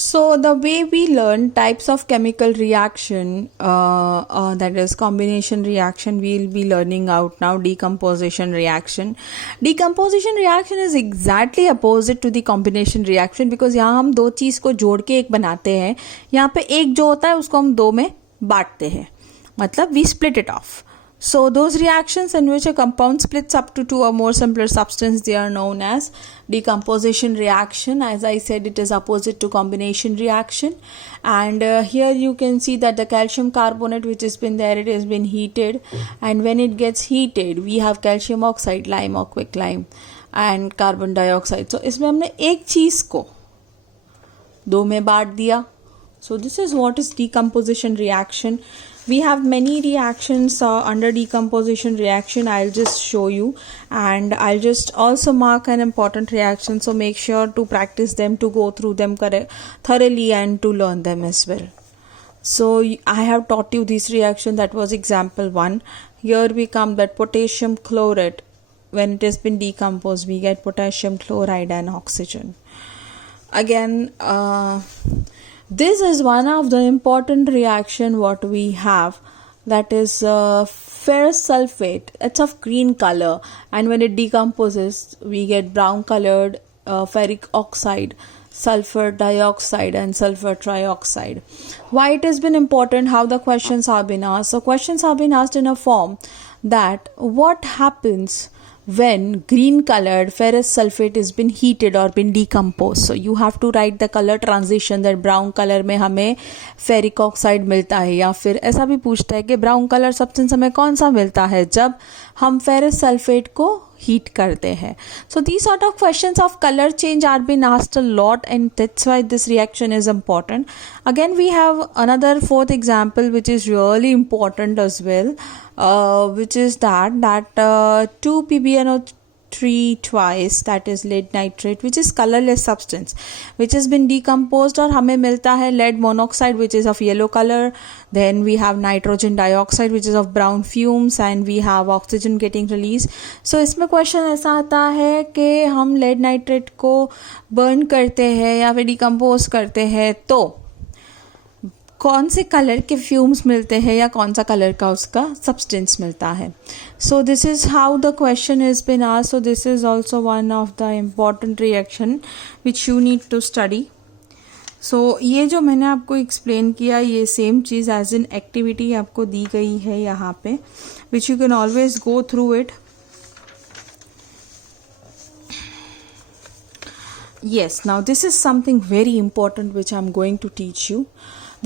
So the way we learn types of chemical reaction, that is combination reaction, we'll be learning out now decomposition reaction. Decomposition reaction is exactly opposite to the combination reaction because यहाँ हम दो चीज़ को जोड़ के एक बनाते हैं. यहाँ पे एक जो होता है उसको हम दो में बांटते हैं, मतलब we split it off. So those reactions in which a compound splits up to two or more simpler substance, they are known as decomposition reaction. As I said, it is opposite to combination reaction. And here you can see that the calcium carbonate which has been there, it has been heated, and when it gets heated we have calcium oxide, lime or quicklime, and carbon dioxide. So इसमें हमने एक चीज़ को दो में बांट दिया. So this is what is decomposition reaction. We have many reactions under decomposition reaction. I'll just show you, and I'll just also mark an important reaction, so make sure to practice them, to go through them thoroughly and to learn them as well. So I have taught you this reaction, that was example 1. Here we come that potassium chlorate, when it has been decomposed we get potassium chloride and oxygen. Again, this is one of the important reaction what we have, that is ferrous sulfate. It's of green color, and when it decomposes we get brown colored ferric oxide, sulfur dioxide and sulfur trioxide. Why it has been important, how the questions have been asked. So questions have been asked in a form that what happens when green colored ferrous sulfate has been heated or been decomposed. So you have to write the color transition, that brown color में हमें ferric oxide मिलता है, या फिर ऐसा भी पूछता है कि brown color substance हमें कौन सा मिलता है जब हम ferrous sulfate को heat करते हैं. So these sort of questions of color change are being asked a lot, and that's why this reaction is important. Again, we have another fourth example which is really important as well, which is that 2 PbNO3 twice, that is lead nitrate, which is colorless substance, which has been decomposed, और हमें मिलता है lead monoxide which is of yellow color. Then we have nitrogen dioxide which is of brown fumes, and we have oxygen getting released. So इसमें question ऐसा आता है कि हम lead nitrate को burn करते हैं या फिर डिकम्पोज करते हैं तो कौन से कलर के फ्यूम्स मिलते हैं या कौन सा कलर का उसका सब्सटेंस मिलता है. So this is how the question is been asked. So this is also one of the important reaction which you need to study. So ये जो मैंने आपको एक्सप्लेन किया, ये सेम चीज़ एज इन एक्टिविटी आपको दी गई है यहाँ पे, which you can always go through it. Yes, now this is something very important which I'm going to teach you.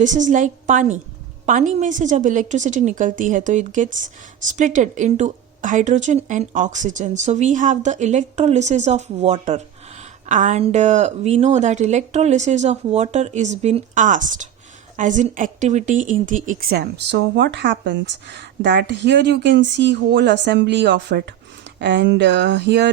This is like पानी. पानी में से जब इलेक्ट्रिसिटी निकलती है तो it gets splitted into hydrogen and oxygen. So we have the electrolysis of water, and we know that electrolysis of water is been asked as an activity in the exam. So what happens that here you can see whole assembly of it, and here